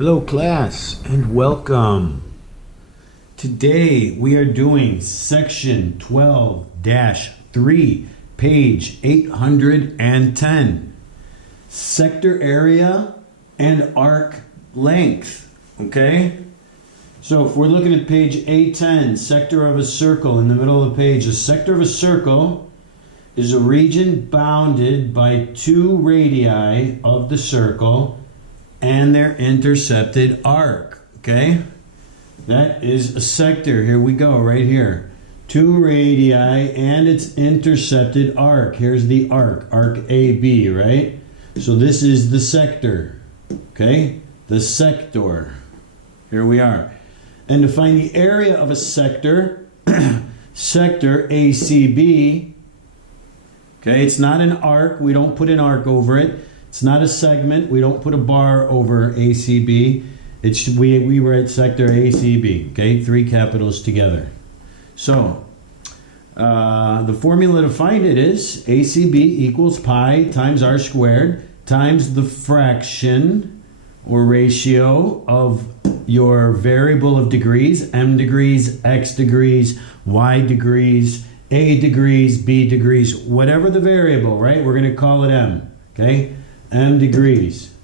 Hello class and welcome. Today we are doing section 12-3, page 810. Sector area and arc length. Okay? So if we're looking at page 810, sector of a circle in the middle of the page, a sector of a circle is a region bounded by two radii of the circle and their intercepted arc. Okay? That is a sector. Here we go, right here. Two radii and its intercepted arc. Here's the arc AB, right? So this is the sector. Okay? The sector. Here we are. And to find the area of a sector, sector ACB, okay, it's not an arc. We don't put an arc over it. It's not a segment. We don't put a bar over ACB. We write sector ACB, okay? Three capitals together. So, the formula to find it is ACB equals pi times r squared times the fraction or ratio of your variable of degrees, m degrees, x degrees, y degrees, a degrees, b degrees, whatever the variable, right? We're going to call it m, okay? M degrees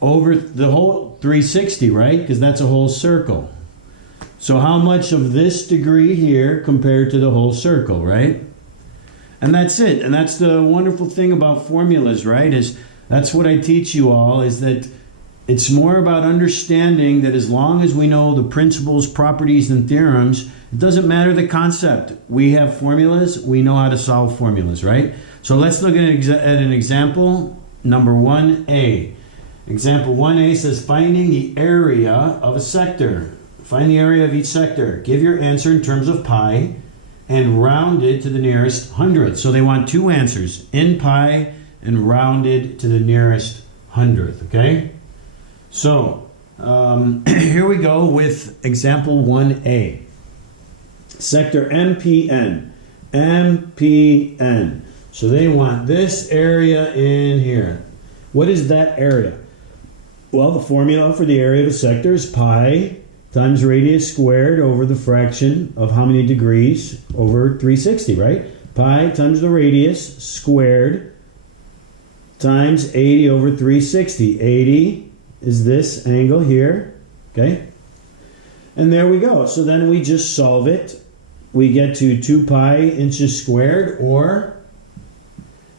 over the whole 360, right? Because that's a whole circle. So how much of this degree here compared to the whole circle, right? And that's it. And that's the wonderful thing about formulas, right? Is that's what I teach you all, is that it's more about understanding that as long as we know the principles, properties, and theorems, it doesn't matter the concept. We have formulas. We know how to solve formulas, right? So let's look at an example number 1A. Example 1A says finding the area of a sector. Find the area of each sector. Give your answer in terms of pi and round it to the nearest hundredth. So they want two answers, in pi and rounded to the nearest hundredth, okay? So here we go with example 1A. Sector MPN. MPN. So they want this area in here. What is that area? Well, the formula for the area of a sector is pi times radius squared over the fraction of how many degrees over 360, right? Pi times the radius squared times 80 over 360. 80 is this angle here, okay? And there we go. So then we just solve it. We get to 2 pi inches squared, or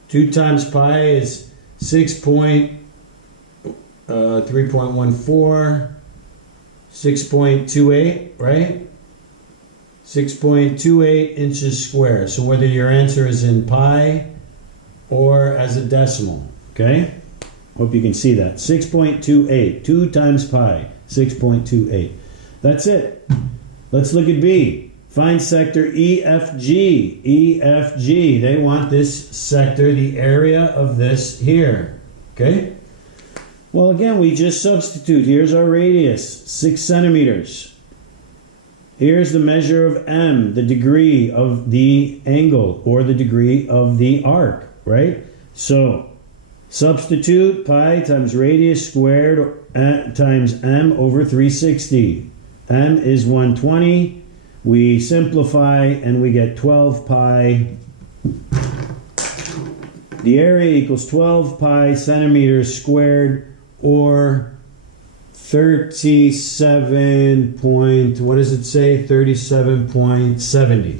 2 times pi is 3.14, 6.28, right? 6.28 inches squared. So whether your answer is in pi or as a decimal, okay? Hope you can see that. 6.28, 2 times pi, 6.28. That's it. Let's look at B. Find sector EFG. EFG. They want this sector, the area of this here. Okay? Well, again, we just substitute. Here's our radius, 6 centimeters. Here's the measure of m, the degree of the angle, or the degree of the arc, right? So, substitute pi times radius squared times m over 360. M is 120. We simplify and we get 12 pi. The area equals 12 pi centimeters squared, or 37 point, what does it say? 37.70.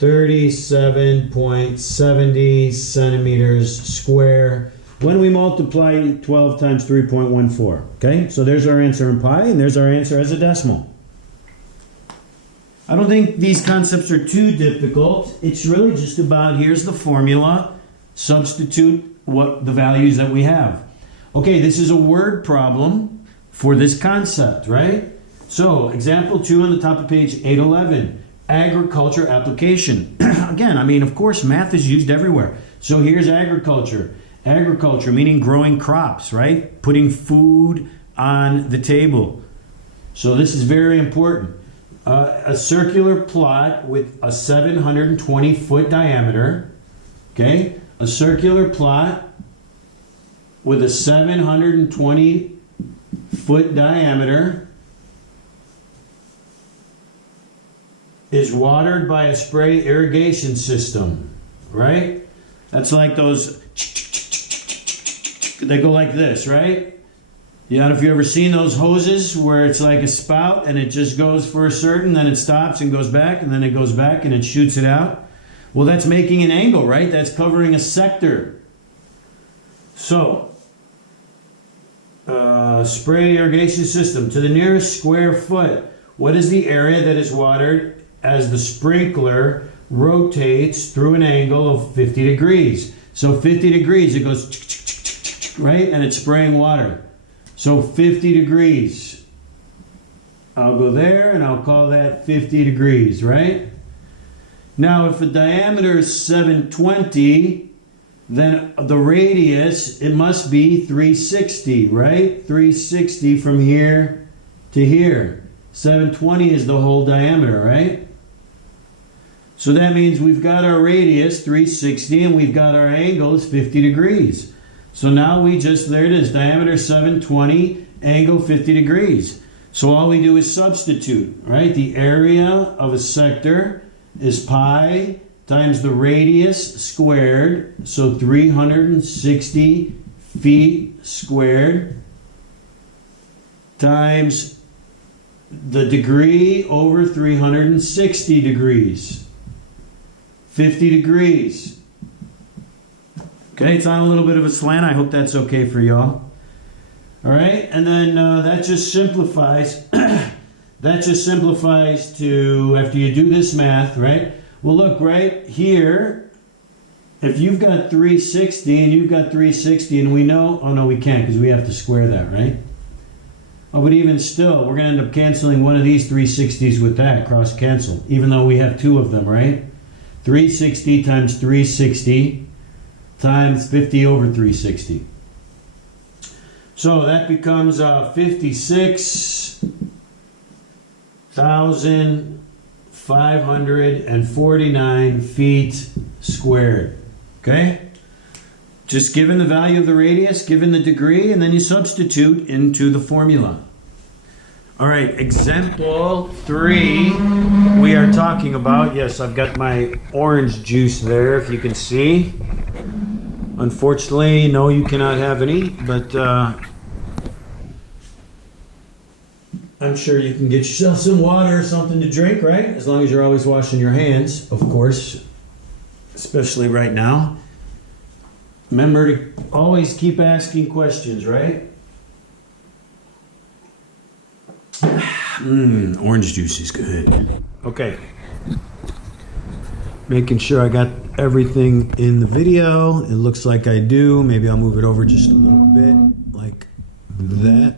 37.70 centimeters square when we multiply 12 times 3.14. Okay, so there's our answer in pi, and there's our answer as a decimal. I don't think these concepts are too difficult. It's really just about, here's the formula, substitute what the values that we have. Okay, this is a word problem for this concept, right? So, example 2 on the top of page 811, agriculture application. Again, I mean, of course, math is used everywhere. So here's agriculture. Agriculture, meaning growing crops, right? Putting food on the table. So this is very important. A circular plot with a 720-foot diameter, okay? A circular plot with a 720 foot diameter is watered by a spray irrigation system, right? That's like those, they go like this, right? You know, if you ever seen those hoses where it's like a spout and it just goes for a certain, then it stops and goes back, and then it goes back and it shoots it out. Well, that's making an angle, right? That's covering a sector. So, spray irrigation system. To the nearest square foot, what is the area that is watered as the sprinkler rotates through an angle of 50 degrees? So 50 degrees, it goes, right? And it's spraying water. So 50 degrees. I'll go there and I'll call that 50 degrees, right? Now, if the diameter is 720, then the radius, it must be 360, right? 360 from here to here. 720 is the whole diameter, right? So that means we've got our radius, 360, and we've got our angle is 50 degrees. So now we just, there it is, diameter 720, angle 50 degrees. So all we do is substitute, right? The area of a sector is pi times the radius squared, so 360 feet squared, times the degree over 360 degrees, 50 degrees. Okay, it's on a little bit of a slant. I hope that's okay for y'all. All right, and then that just simplifies. That just simplifies to, after you do this math, right? Well, look, right here, if you've got 360 and you've got 360, and we know, oh no, we can't because we have to square that, right? Oh, but even still, we're going to end up canceling one of these 360s with that, cross cancel, even though we have two of them, right? 360 times 360 times 50 over 360. So that becomes 56,549 feet squared. Okay? Just given the value of the radius, given the degree, and then you substitute into the formula. All right, example 3, we are talking about, yes, I've got my orange juice there, if you can see. Unfortunately, no, you cannot have any, but I'm sure you can get yourself some water or something to drink, right? As long as you're always washing your hands, of course, especially right now. Remember to always keep asking questions, right? Orange juice is good. Okay. Making sure I got everything in the video. It looks like I do. Maybe I'll move it over just a little bit, like that.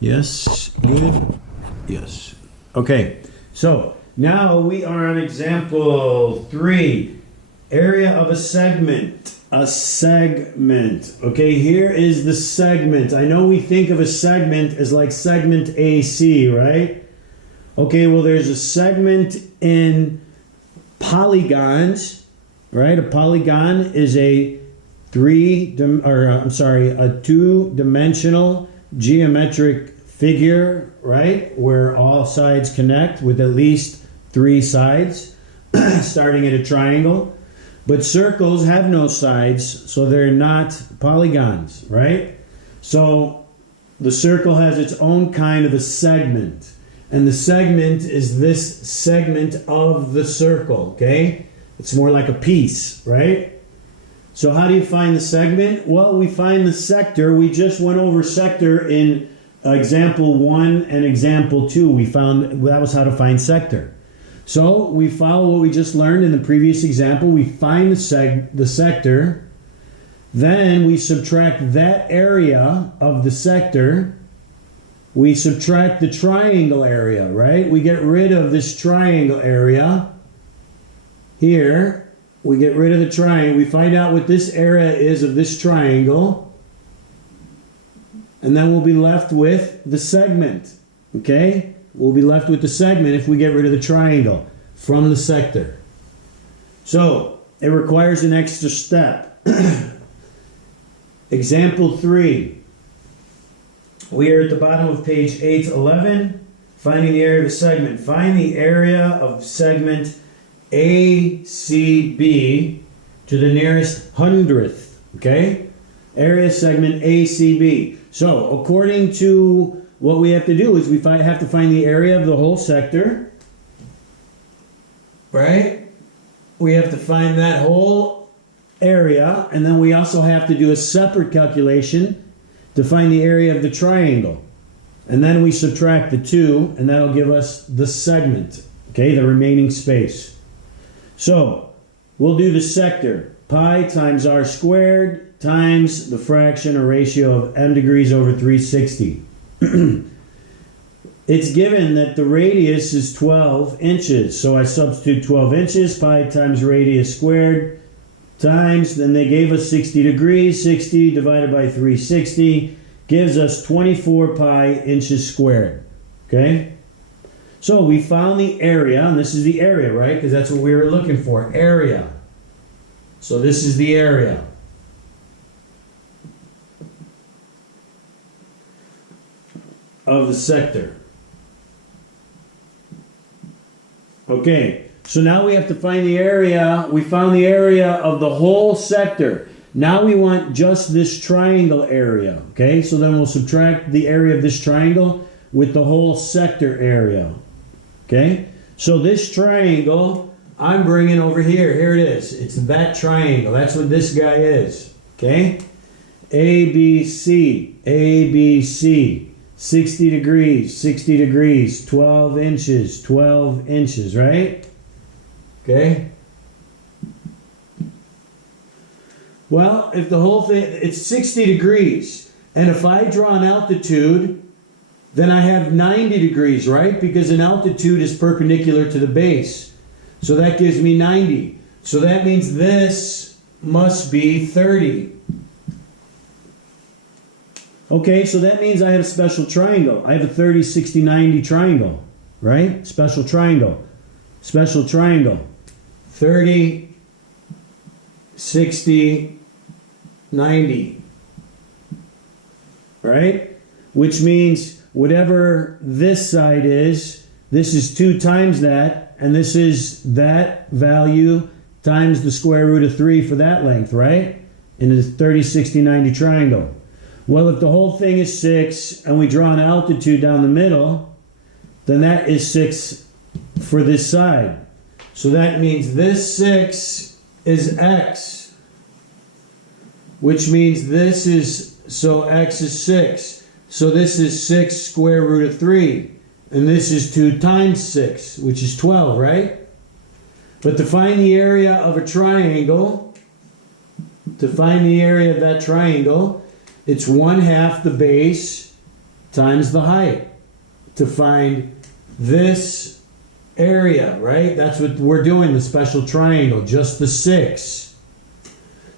Yes, good. Yes. Okay, so now we are on example 3. Area of a segment. A segment. Okay, here is the segment. I know we think of a segment as like segment AC, right? Okay, well there's a segment in polygons, right? A polygon is a two-dimensional geometric figure, right? Where all sides connect with at least 3 sides, starting at a triangle. But circles have no sides, so they're not polygons, right? So the circle has its own kind of a segment. And the segment is this segment of the circle, okay? It's more like a piece, right? So how do you find the segment? Well, we find the sector. We just went over sector in example 1 and example 2. We found that was how to find sector. So we follow what we just learned in the previous example. We find the sector. Then we subtract that area of the sector. We subtract the triangle area, right? We get rid of this triangle area. Here, we get rid of the triangle. We find out what this area is of this triangle. And then we'll be left with the segment, okay? We'll be left with the segment if we get rid of the triangle from the sector. So, it requires an extra step. Example 3. We are at the bottom of page 811, finding the area of a segment. Find the area of segment ACB to the nearest hundredth, okay? Area segment ACB. So, according to what we have to do is we have to find the area of the whole sector, right? We have to find that whole area, and then we also have to do a separate calculation to find the area of the triangle. And then we subtract the two, and that'll give us the segment, okay, the remaining space. So, we'll do the sector. Pi times r squared times the fraction or ratio of m degrees over 360. It's given that the radius is 12 inches. So I substitute 12 inches, pi times radius squared, times, then they gave us 60 degrees. 60 divided by 360 gives us 24 pi inches squared. Okay? So we found the area, and this is the area, right? Because that's what we were looking for, area. So this is the area. Of the sector. Okay, so now we have to find the area. We found the area of the whole sector. Now we want just this triangle area. Okay, so then we'll subtract the area of this triangle with the whole sector area. Okay, so this triangle I'm bringing over here. Here it is. It's that triangle. That's what this guy is. Okay, ABC, ABC. 60 degrees, 60 degrees, 12 inches, 12 inches, right? Okay? Well, if the whole thing, it's 60 degrees, and if I draw an altitude, then I have 90 degrees, right? Because an altitude is perpendicular to the base. So that gives me 90. So that means this must be 30. Okay, so that means I have a special triangle. I have a 30, 60, 90 triangle, right? Special triangle. Special triangle. 30, 60, 90. Right? Which means whatever this side is, this is 2 times that, and this is that value times the square root of 3 for that length, right? In a 30, 60, 90 triangle. Well, if the whole thing is 6 and we draw an altitude down the middle, then that is 6 for this side. So that means this 6 is x, which means this is, so x is 6. So this is 6 square root of 3. And this is 2 times 6, which is 12, right? But to find the area of a triangle, to find the area of that triangle, it's 1/2 the base times the height to find this area, right? That's what we're doing, the special triangle, just the 6.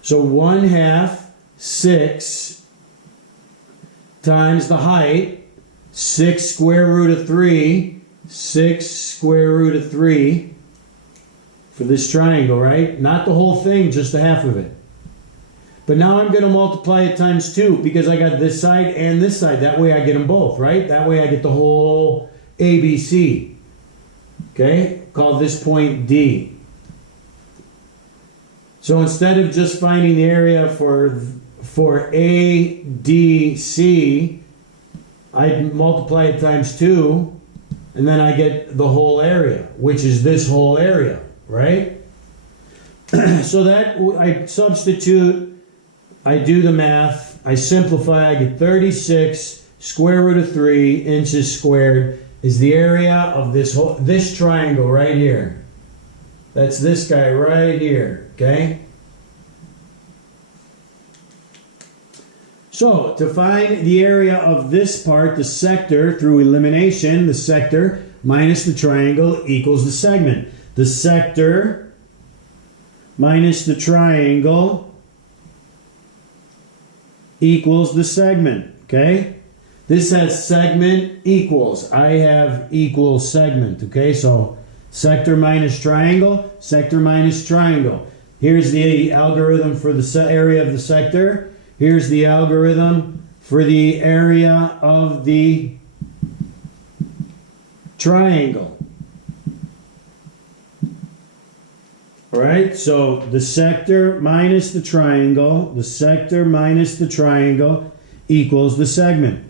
So 1/2 6 times the height, 6 square root of 3, 6 square root of 3 for this triangle, right? Not the whole thing, just the half of it. But now I'm going to multiply it times 2 because I got this side and this side. That way I get them both, right? That way I get the whole ABC. Okay? Call this point D. So instead of just finding the area for ADC, I multiply it times 2 and then I get the whole area, which is this whole area, right? So that I substitute, I do the math, I simplify, I get 36 square root of 3 inches squared is the area of this triangle right here. That's this guy right here, okay? So, to find the area of this part, the sector, through elimination, the sector minus the triangle equals the segment. The sector minus the triangle equals the segment, okay? This has segment equals. I have equals segment, okay? So sector minus triangle, sector minus triangle. Here's the algorithm for the area of the sector. Here's the algorithm for the area of the triangle. All right, so the sector minus the triangle equals the segment.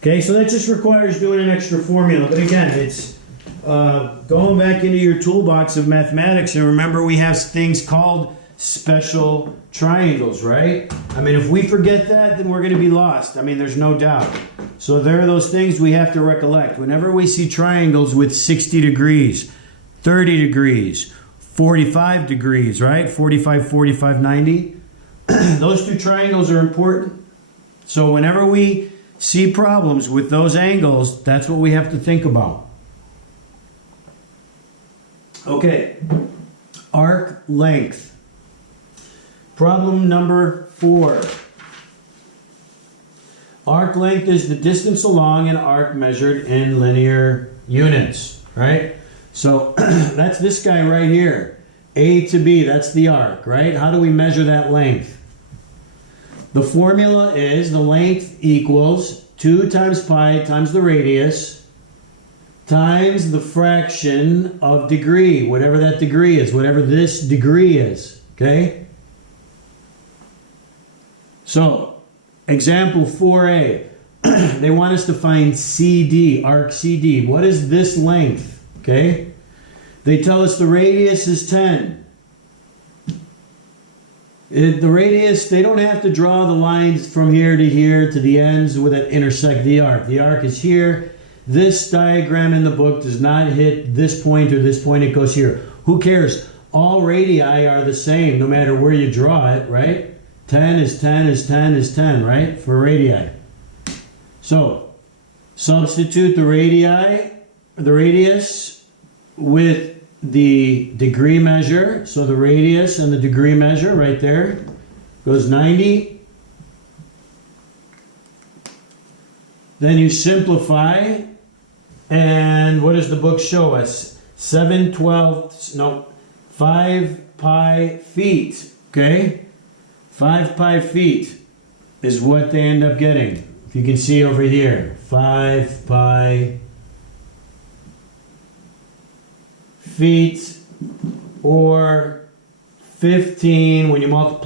Okay, so that just requires doing an extra formula. But again, it's going back into your toolbox of mathematics, and remember we have things called special triangles, right? I mean, if we forget that, then we're going to be lost. I mean, there's no doubt. So there are those things we have to recollect. Whenever we see triangles with 60 degrees, 30 degrees, 45 degrees, right? 45, 45, 90. Those two triangles are important. So whenever we see problems with those angles, that's what we have to think about. Okay, arc length. Problem number 4. Arc length is the distance along an arc measured in linear units, right? So that's this guy right here. A to B, that's the arc, right? How do we measure that length? The formula is the length equals 2 times pi times the radius times the fraction of degree, whatever that degree is, whatever this degree is, okay? So, example 4a, they want us to find CD, arc CD. What is this length, okay? They tell us the radius is 10. The radius, they don't have to draw the lines from here to the ends that intersect the arc. The arc is here. This diagram in the book does not hit this point or this point, it goes here. Who cares? All radii are the same no matter where you draw it, right? 10 is 10 is 10 is 10, right? For radii. So, substitute the radius with the degree measure. So the radius and the degree measure right there goes 90. Then you simplify, and what does the book show us? 5 pi feet, okay? 5 pi feet is what they end up getting. If you can see over here, 5 pi feet, or 15 when you multiply